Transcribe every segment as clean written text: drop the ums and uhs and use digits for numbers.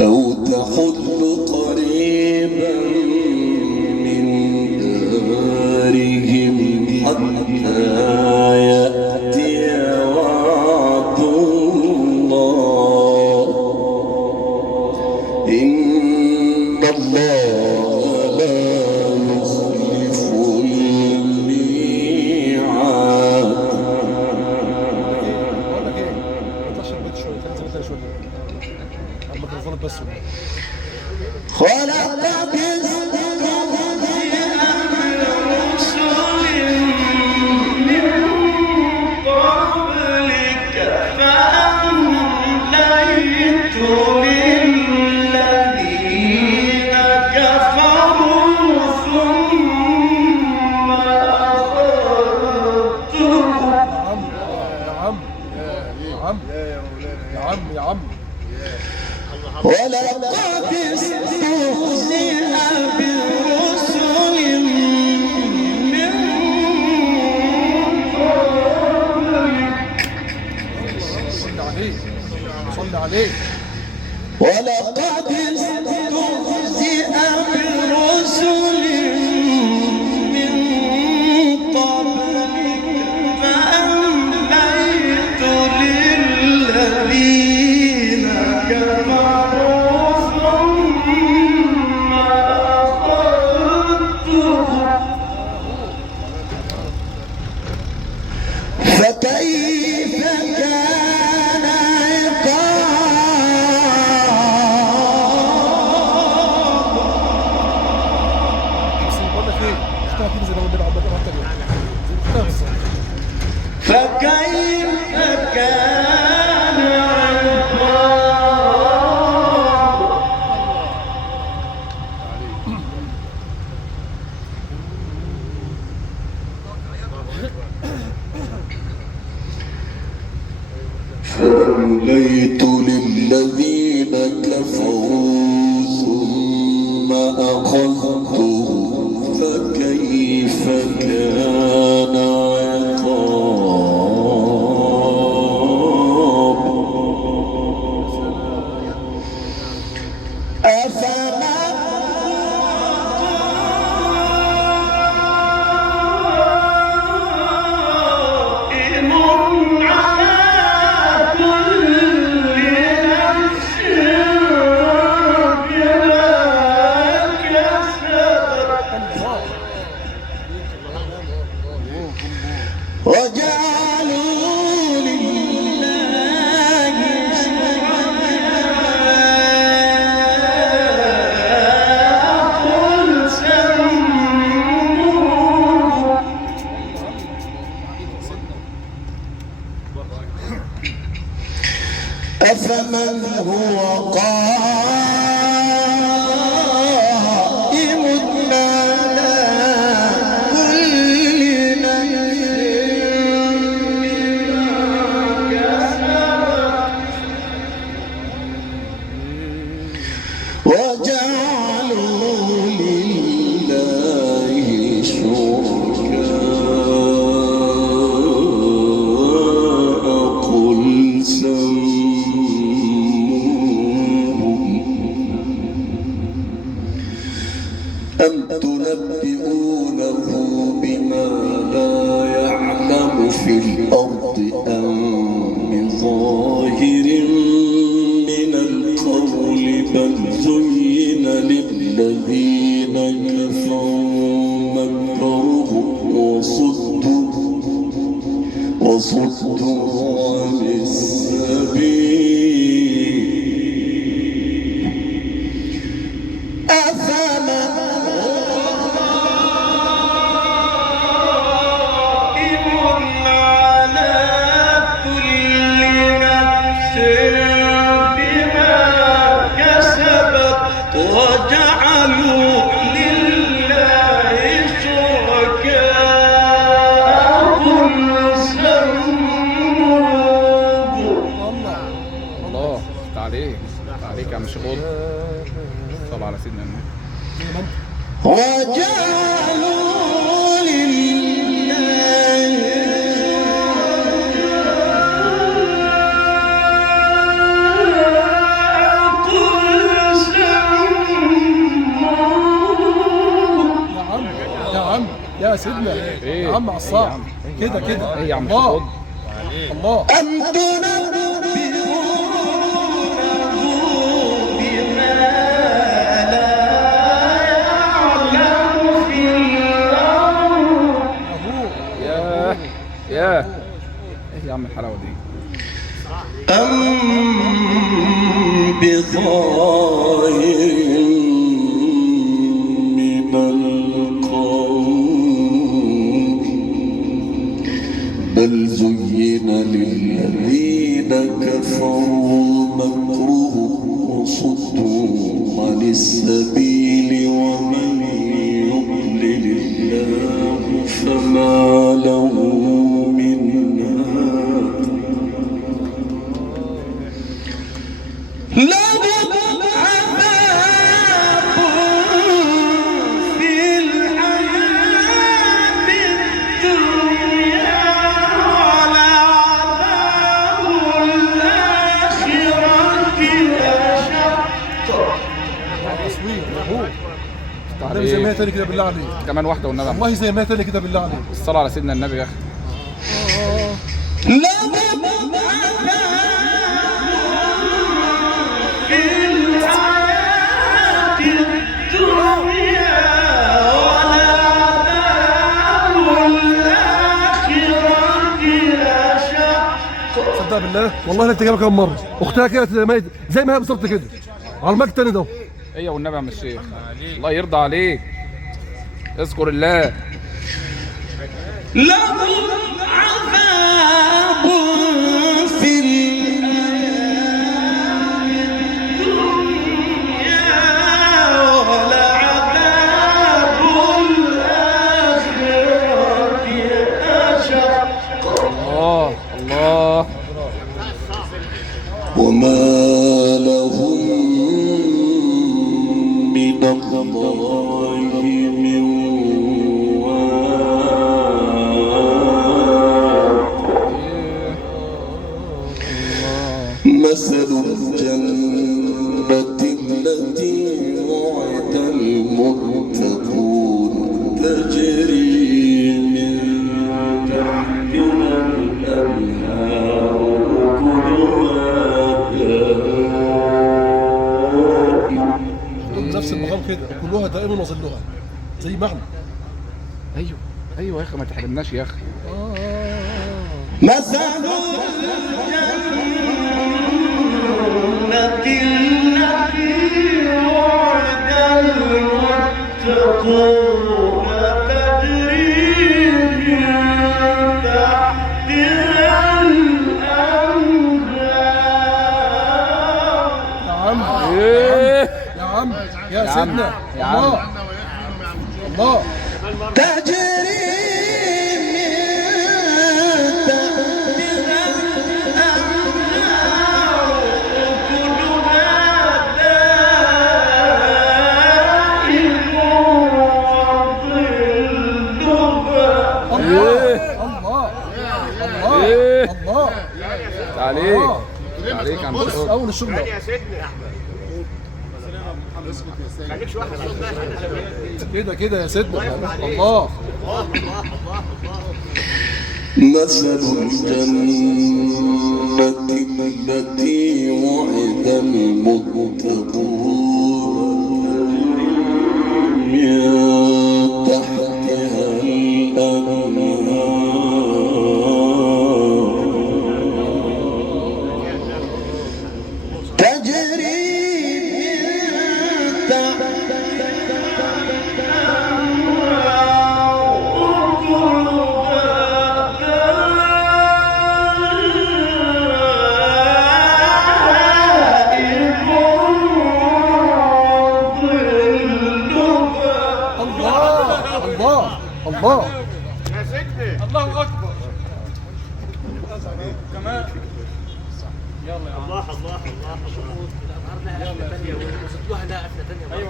أو تحل قريبا من دارهم حتى يأتي وعد الله إن الله لا يخلف الميعاد. خلق ولقد استهزئ برسل من قبلك صل عليه ولقد استهزئ برسل من قبلك فأمليت للذين كفروا ثم أخذتهم فكيف كان فكيف كان عقاب. فأمليت للذين كفروا ثم أخذتهم فكيف كان عقاب. وجعلوا لله شركاء قل سموهم أفمن هو قائم على كل وجعلوا لله شركاء قل سموهم أم تنبئونه بما لا يعلم في الأرض أم بظاهر من القول بل زين للذين كفروا مكرهم وصدوا عن السبيل أفمن صلى على سيدنا النبي. وجعلوا لله يا عم يا سيدنا إيه؟ يا عم عصام كده كده. ايه يا عم الله شرود؟ الله. أم تنبئونه بما لا يعلم في الأرض ياه ياه، ايه يا عم الحلاوه دي؟ أم بظاهر من القول بل زين للذين كفروا مكرهم وصدوا عن السبيل ومن يضلل الله فما له من هاد لهم عذاب في الحياة الدنيا ولعذاب الآخرة أشق. تصوير مبروك. تعال زي ما هي ايه؟ تاني كده بالله عليك. كمان واحده والنبي. والله زي ما هي تاني كده بالله عليك. الصلاه على سيدنا النبي يا اخي. لهم في الحياة الدنيا ولعذاب الآخرة أشق. صدق بالله والله انت جايبها كام مره. اختها كده زي ما هي بالظبط كده على المجد التاني ده. ايه والنبي يا عم الشيخ، الله يرضى عليك، اذكر الله. لهم عذاب في الدنيا ولعذاب الآخرة أشق. الله الله. وما لهم من الله من مثل الجنة التي وعد المتقون تجري من تحتها الأنهار كلها نفس المقام كده كلها دائما وظلها زي ما احنا. ايوه ايوه يا اخي، ما تحرمناش يا اخي. مثل التي وعد المتقون تجري من تحتها الأنهار. يا عم ايه يا عم يا يا عم، سيدنا يا عم. الله الله. تجري من تحتها الأنهار كلها دائم وظلها. الله الله الله إيه؟ الله. عليك عليك يا عم بص شرود. اول الشغل كده كده يا سيدنا الله. مثل الجنة التي وعد المتقون من تحتها الأنهار تجري من الله. يا سيدنا الله اكبر كمان. يلا يا الله الله الله الله.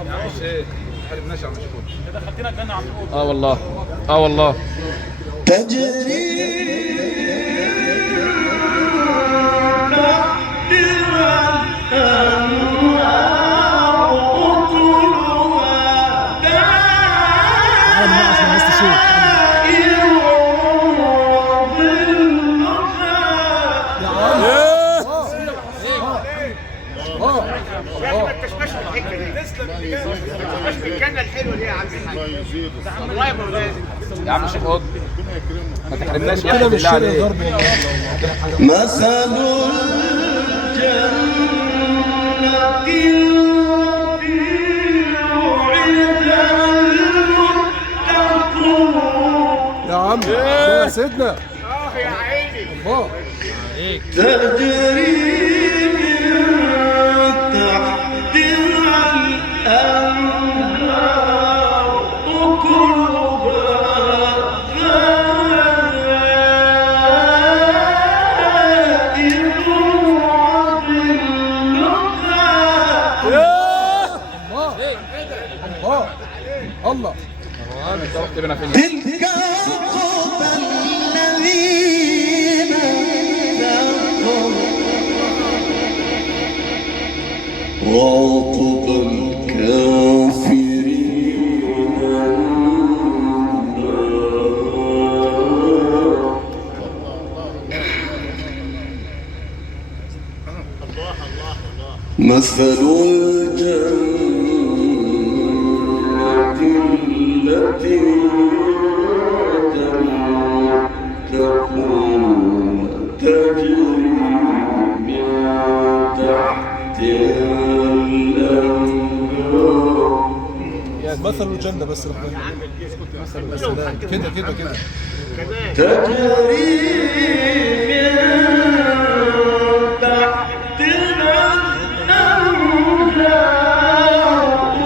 يا شيخ حرمناش يا عم شكون كده خدتنا الجنه على طول. والله والله تجري الجنة الحلوة دي يا عم الحاج. الله يا مولانا. يا عم شيخ قط ما تحرمناش يا بالله عليك. مثل الجنة التي وعد المتقون يا عم يا سيدنا يا عيني. الله تجري من تحتها الأنهار أكلها ذائق وظلها الله انت رحت بينا فين؟ تلك عقبى الذين اتقوا وعقبى الكافرين مثل الجنة التي وعد المتقون تجري من تحتها الأنهار مثل الجنة بس ربنا سلام كده تجري من تحتها الأنهار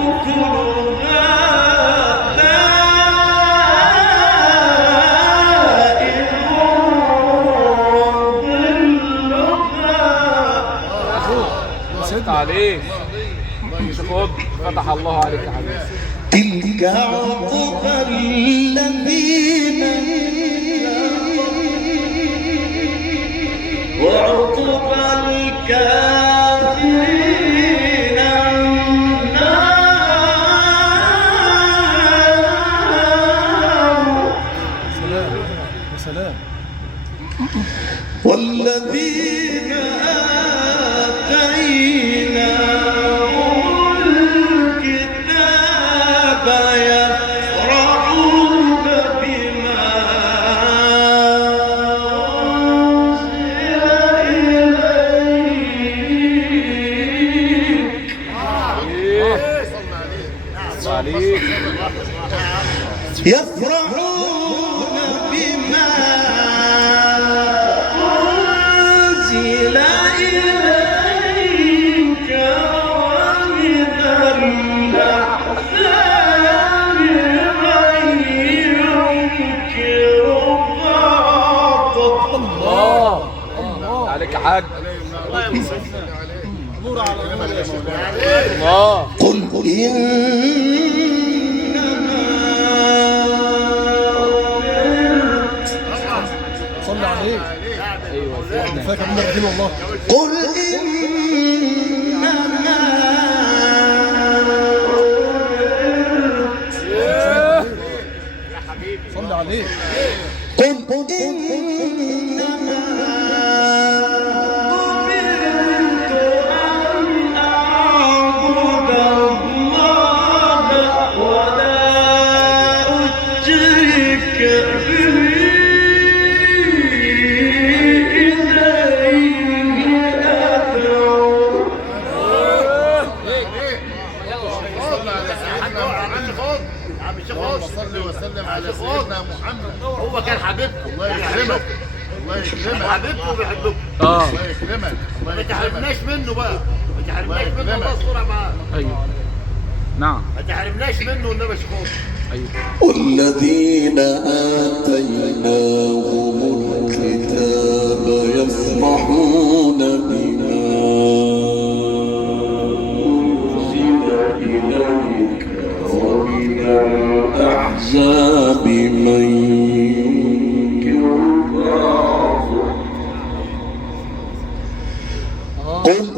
أكلها ذائق فتح عليك شيخ قط فتح الله عليك يا حبيبي. تلك عقبى الذين وعقبى الكافرين النار سلام والذين آتيناهم الكتاب يفرحون بما أنزل إليك عليك يفرحون بما أنزل إليك ومن الأحزاب من ينكر بعضه الله عليك يا حاج. الله قل إنما صلي عليه ايوه فاكر منك كتير والله قل إنما صلي عليه قل إنما أمرت أن أعبد الله ولا أشرك به إليه أدعو صلي وسلم على سيدنا محمد. هو كان حبيبكم. الله يكرمك. الله يكرمك. حبيبكم وبيحبكم. الله يكرمك. ما تحرمناش منه بقى. ما تحرمناش منه. الله يسترها معاه. ايوه نعم ما تحرمناش منه والنبي شكور. ايوه والذين آتيناهم الكتاب يفرحون بما الأحزاب من ينكر بعضه قل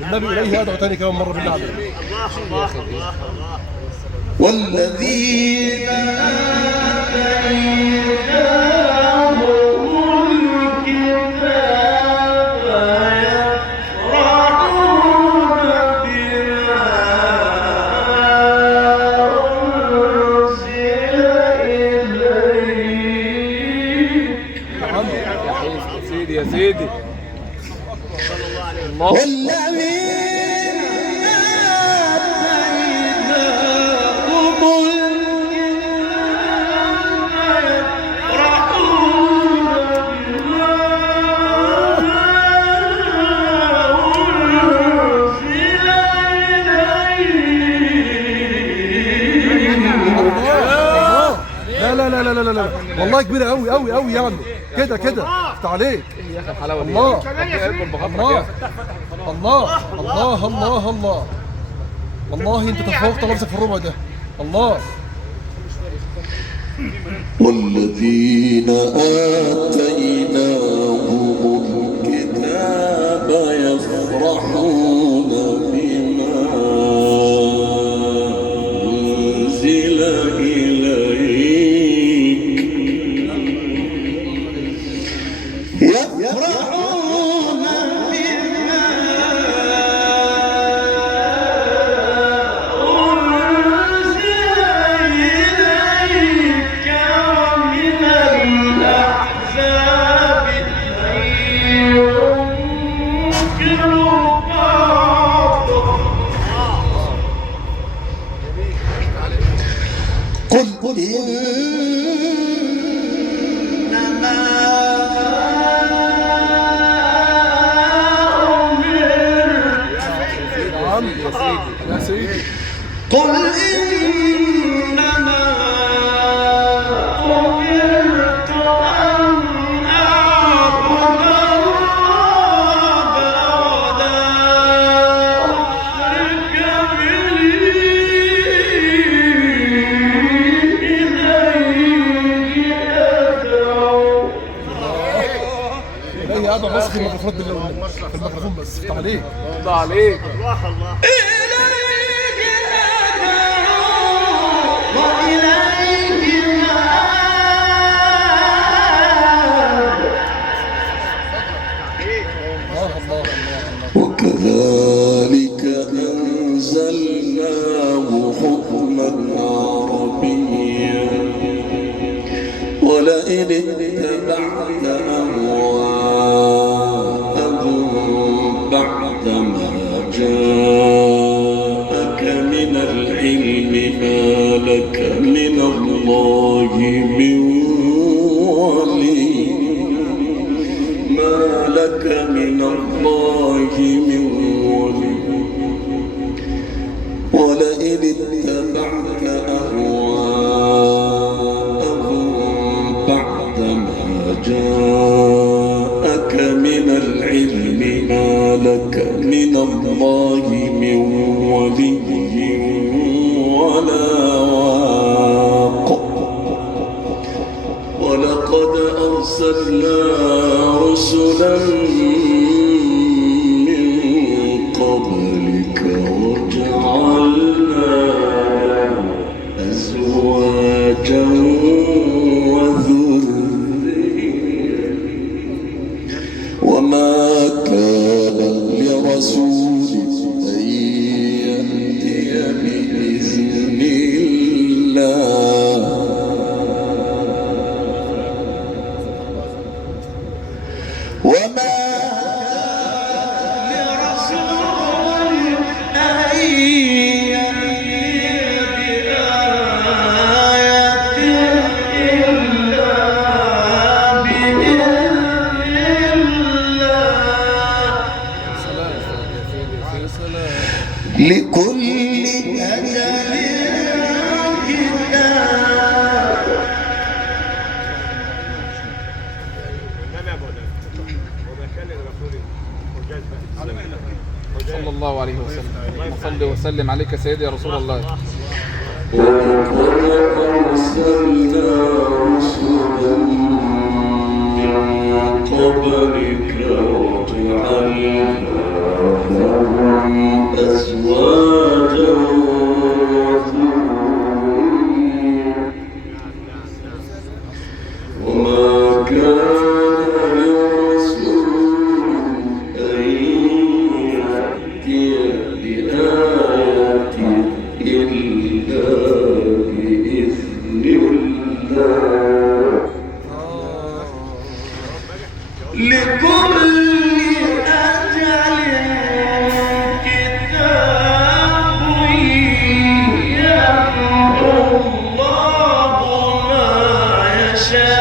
النبي إليه أدعو تاني كمان مرة بالله عليك. والذين آتيناهم الكتاب يفرحون بما أنزل إليك يا سيدي يا سيدي الله. والذين لا والله كبيرة قوي قوي قوي يعني كده كده افتح عليك يا اخي الحلاوه دي الله الله الله الله الله الله والله انت تفوقت نفسك في الربع ده الله. والذين آتيناهم الكتاب يفرحون بما أنزل إليك يفرحون بما أنزل إليك ومن الأحزاب من ينكر بعضه قل إنما يا سيدي قل إنما أمرت أن أعبد الله ولا أشرك به إليه أدعو. إليه أدعو بس في الميكروفون بالله والنبي في الميكروفون بس افتح عليك الله عليك وكذلك أنزلناه حكما عربيا ولئن اتبعت أهواءهم بعدما جاءك من العلم ما لك من الله من ولي ما لك من الله من ولي ولئن اتبعت أهواءهم بعدما جاءك من العلم ما لك من الله من ولي ولا واق ولقد أرسلنا رسلا من قبلك وجعلنا أزواجا وذرية وما كان لكل أجل كتاب. صلى الله عليه وسلم. اللهم صل وسلم عليك يا سيدي يا رسول الله. ولقد أرسلنا رسلا من قبلك وجعلنا لهم أزواجا وذرية وما كان لرسول أن يأتي بآية إلا بإذن الله لكل أجل كتاب يمحو الله ما يشاء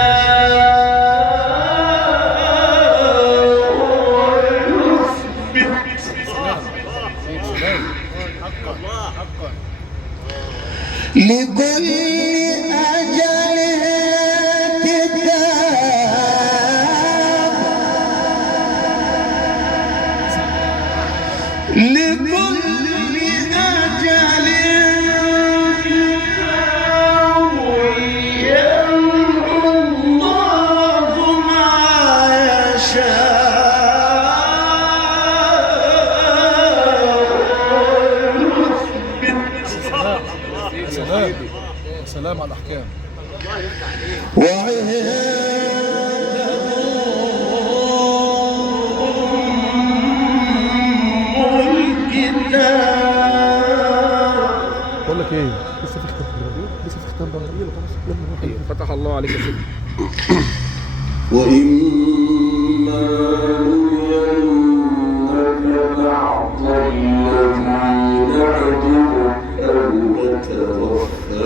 ويثبت لكل أجل كتاب لكل أجل كتاب يمحو الله ما يشاء سلام سلام على الأحكام. بقول لك ايه، لسه في ختام بقى. يلا خلاص يلا نروح. فتح الله عليك يا سيدي. وإما نرينك بعض الذي نعدهم أو نتوفينك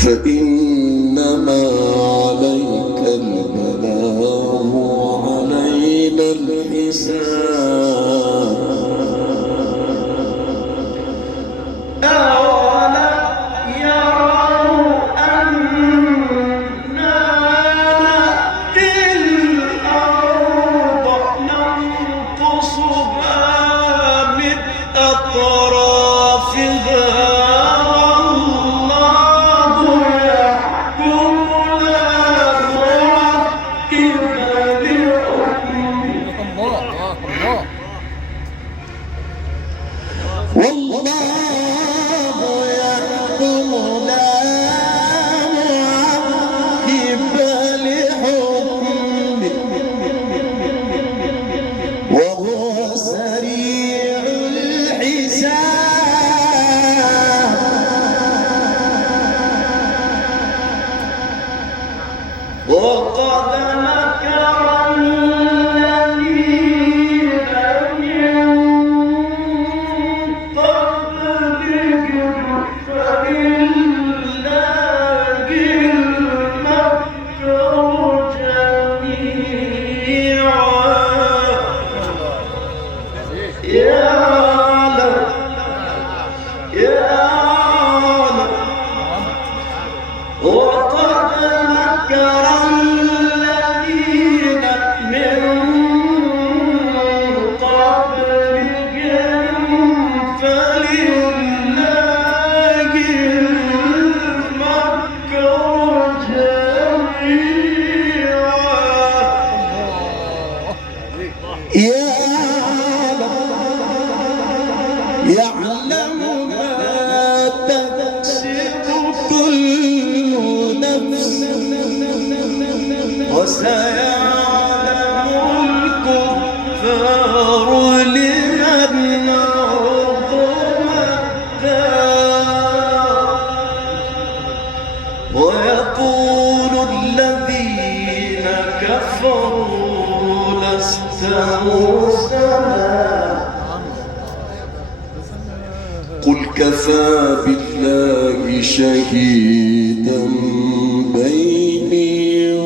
فإنما عليك البلاغ وعلينا الحساب. أولم يروا أنا نأتي الأرض ننقصها من أطرافها والله يحكم لا مرتب لحكمه والله يحكم لا معقب لحكمه وهو سريع الحساب. وقد مكر الذين من قبلهم فلله المكر جميعا يعلم وقد مكر الذين من قبلهم فلله المكر جميعا يعلم ما تكسب كل نفس وسيعلم الكفار لمن عقب الدار ويقول الذين كفروا لست مرسلا قل كفى بالله شهيدا بيني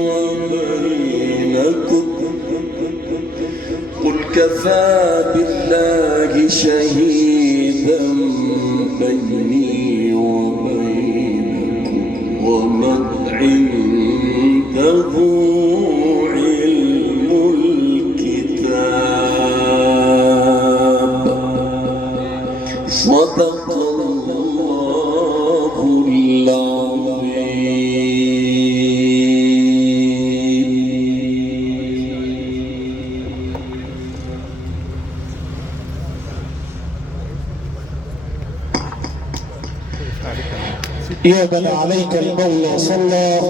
وكفى بالله شهيدا بيني وبينكم ومن عنده علم الكتاب. صدق الله العظيم. يا من عليك المولى صلى